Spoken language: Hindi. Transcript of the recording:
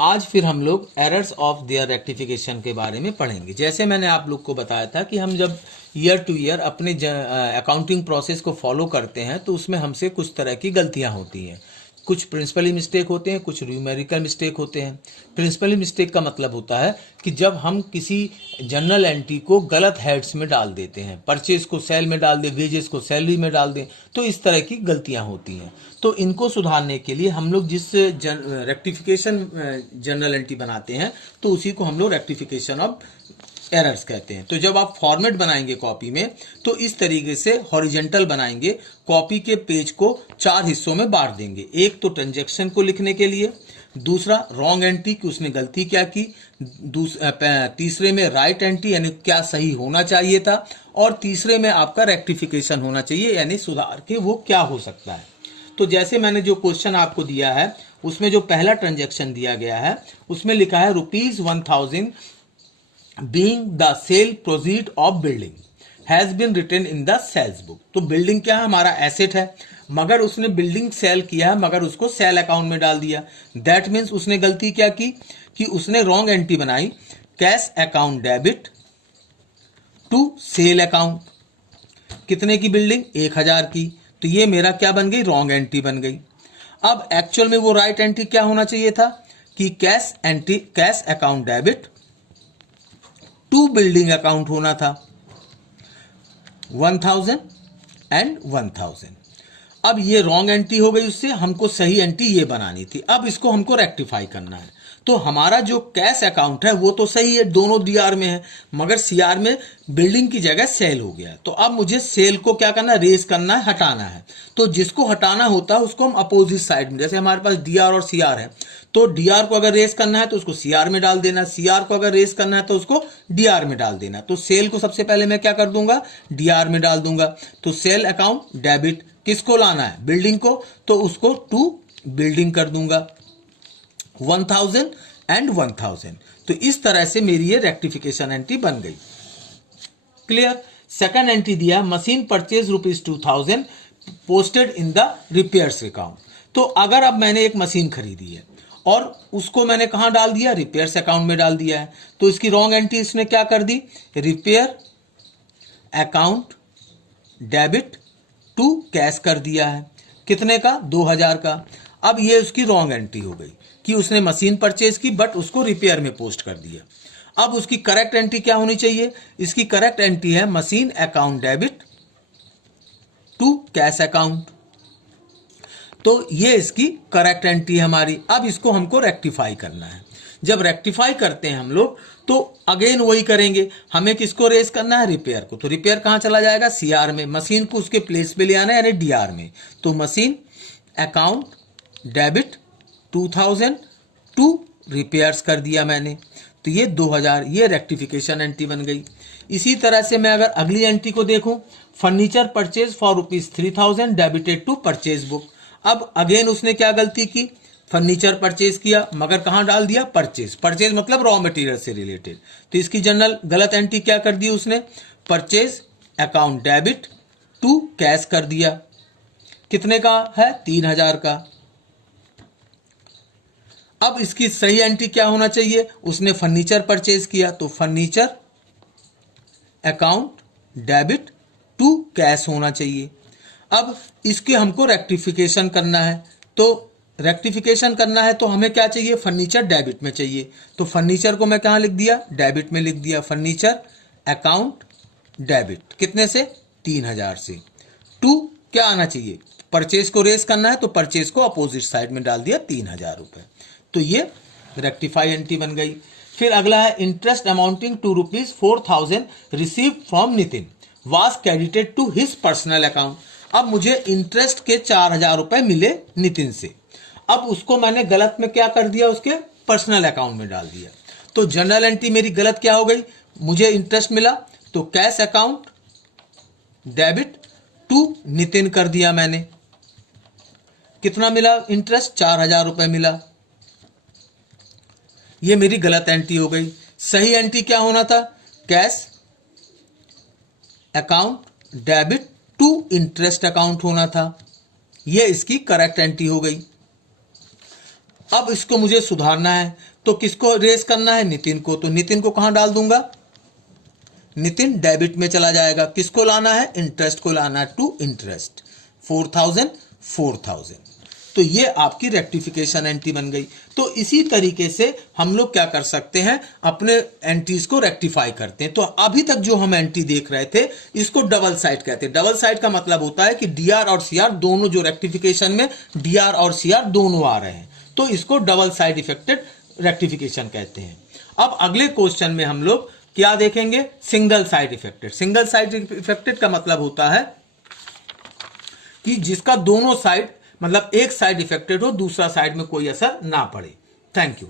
आज फिर हम लोग एरर्स ऑफ देयर रेक्टिफिकेशन के बारे में पढ़ेंगे। जैसे मैंने आप लोग को बताया था कि हम जब ईयर टू ईयर अपने अकाउंटिंग प्रोसेस को फॉलो करते हैं तो उसमें हमसे कुछ तरह की गलतियां होती हैं। कुछ प्रिंसिपली मिस्टेक होते हैं, कुछ न्यूमेरिकल मिस्टेक होते हैं। प्रिंसिपली मिस्टेक का मतलब होता है कि जब हम किसी जनरल एंट्री को गलत हेड्स में डाल देते हैं, परचेज को सेल में डाल दें, वेजेस को सैलरी में डाल दें, तो इस तरह की गलतियां होती हैं। तो इनको सुधारने के लिए हम लोग जिस रेक्टिफिकेशन जनरल एंट्री बनाते हैं तो उसी को हम लोग रेक्टिफिकेशन ऑफ एरर्स कहते हैं। तो जब आप फॉर्मेट बनाएंगे कॉपी में तो इस तरीके से हॉरिजेंटल बनाएंगे, कॉपी के पेज को 4 हिस्सों में बांट देंगे। एक तो ट्रांजैक्शन को लिखने के लिए, दूसरा रॉन्ग एंट्री कि उसने गलती क्या की, तीसरे में राइट एंट्री यानी क्या सही होना चाहिए था, और तीसरे में आपका रेक्टिफिकेशन होना चाहिए यानी सुधार के वो क्या हो सकता है। तो जैसे मैंने जो क्वेश्चन आपको दिया है उसमें जो पहला ट्रांजैक्शन दिया गया है उसमें लिखा है ₹1000 being the sale proceed of building has been written in the sales book। तो बिल्डिंग क्या है, हमारा एसेट है, मगर उसने बिल्डिंग सेल किया है मगर उसको सेल अकाउंट में डाल दिया। दैट मीन्स उसने गलती क्या की कि उसने रॉन्ग एंट्री बनाई, cash account debit to sale account. कितने की बिल्डिंग, 1000 की। तो ये मेरा क्या बन गई, रॉन्ग एंट्री बन गई। अब एक्चुअल में वो राइट एंट्री क्या होना चाहिए था कि cash account debit to building account होना था, 1000 एंड 1000। अब ये रॉन्ग एंट्री हो गई, उससे हमको सही एंट्री ये बनानी थी। अब इसको हमको रेक्टिफाई करना है। तो हमारा जो कैश अकाउंट है वो तो सही है, दोनों डीआर में है, मगर सीआर में बिल्डिंग की जगह सेल हो गया। तो अब मुझे सेल को क्या करना है, रेज करना है, हटाना है। तो जिसको हटाना होता है उसको हम अपोजिट साइड में, जैसे हमारे पास डीआर और सीआर है, तो डीआर को अगर रेज करना है तो उसको सीआर में डाल देना, सीआर को अगर रेज करना है तो उसको डीआर में डाल देना। तो सेल को सबसे पहले मैं क्या कर दूंगा, डीआर में डाल दूंगा। तो सेल अकाउंट डेबिट किसको लाना है, बिल्डिंग को, तो उसको टू बिल्डिंग कर दूंगा, 1000 एंड 1000। तो इस तरह से मेरी ये रेक्टिफिकेशन एंट्री बन गई। क्लियर। सेकंड एंट्री दिया, machine purchase ₹2000 posted in the repairs account. तो अगर अब मैंने एक मशीन खरीदी है और उसको मैंने कहां डाल दिया, रिपेयर्स अकाउंट में डाल दिया है, तो इसकी रॉन्ग एंट्री इसने क्या कर दी, repair account debit to cash कर दिया है। कितने का, 2000 का। अब ये उसकी रॉन्ग एंट्री हो गई कि उसने मशीन परचेज की बट उसको रिपेयर में पोस्ट कर दिया। अब उसकी करेक्ट एंट्री क्या होनी चाहिए, इसकी करेक्ट एंट्री है machine account debit to cash account. तो ये इसकी करेक्ट एंट्री है हमारी। अब इसको हमको रेक्टिफाई करना है। जब रेक्टिफाई करते हैं हम लोग तो अगेन वही करेंगे, हमें किसको रेज करना है, रिपेयर को। तो रिपेयर कहां चला जाएगा, सीआर में, मशीन को उसके प्लेस पे ले आना है यानी डीआर में। तो machine account debit 2000 to repairs कर दिया मैंने, तो ये 2000, ये रेक्टिफिकेशन एंट्री बन गई। इसी तरह से मैं अगर अगली एंट्री को देखूं, furniture purchase for ₹3000 debited to purchase book. अब अगेन उसने क्या गलती की, फर्नीचर परचेज किया मगर कहां डाल दिया, परचेज। परचेज मतलब रॉ मटेरियल से रिलेटेड। तो इसकी जनरल गलत एंट्री क्या कर दी उसने, purchase account debit to cash कर दिया। कितने का है, 3000 का। अब इसकी सही एंट्री क्या होना चाहिए, उसने फर्नीचर परचेज किया तो furniture account debit to cash होना चाहिए। अब इसके हमको रेक्टिफिकेशन करना है, तो रेक्टिफिकेशन करना है तो हमें क्या चाहिए, फर्नीचर डेबिट में चाहिए। तो फर्नीचर को मैं कहां लिख दिया, डेबिट में लिख दिया। फर्नीचर अकाउंट डेबिट कितने से, 3000 से। टू क्या आना चाहिए, परचेज को रेस करना है तो परचेज को अपोजिट साइड में डाल दिया, 3000 रुपए। तो ये रेक्टिफाई एंट्री बन गई। फिर अगला है interest amounting to ₹4000 receive from Nitin was credited to his personal account. अब मुझे इंटरेस्ट के 4000 रुपए मिले नितिन से, अब उसको मैंने गलत में क्या कर दिया, उसके पर्सनल अकाउंट में डाल दिया। तो जनरल एंट्री मेरी गलत क्या हो गई, मुझे इंटरेस्ट मिला तो cash account debit to Nitin कर दिया मैंने। कितना मिला इंटरेस्ट, 4000 रुपए मिला। ये मेरी गलत एंट्री हो गई। सही एंट्री क्या होना था, cash account debit to interest account होना था। ये इसकी करेक्ट एंट्री हो गई। अब इसको मुझे सुधारना है, तो किसको रेस करना है? नितिन को। तो नितिन को कहां डाल दूंगा? नितिन डेबिट में चला जाएगा। किसको लाना है? इंटरेस्ट को लाना है, टू इंटरेस्ट। 4000 तो ये आपकी रेक्टिफिकेशन एंट्री बन गई। तो इसी तरीके से हम लोग क्या कर सकते हैं, अपने एंट्रीज को रेक्टिफाई करते हैं। तो अभी तक जो हम एंट्री देख रहे थे इसको डबल साइड कहते हैं। डबल साइड का मतलब होता है कि डीआर और सीआर दोनों, जो रेक्टिफिकेशन में डीआर और सीआर दोनों आ रहे हैं, तो इसको डबल साइड इफेक्टेड रेक्टिफिकेशन कहते हैं। अब अगले क्वेश्चन में हम लोग क्या देखेंगे? Single side affected. Single side affected का मतलब होता है कि जिसका दोनों साइड, मतलब एक साइड इफेक्टेड हो, दूसरा साइड में कोई असर ना पड़े। Thank you.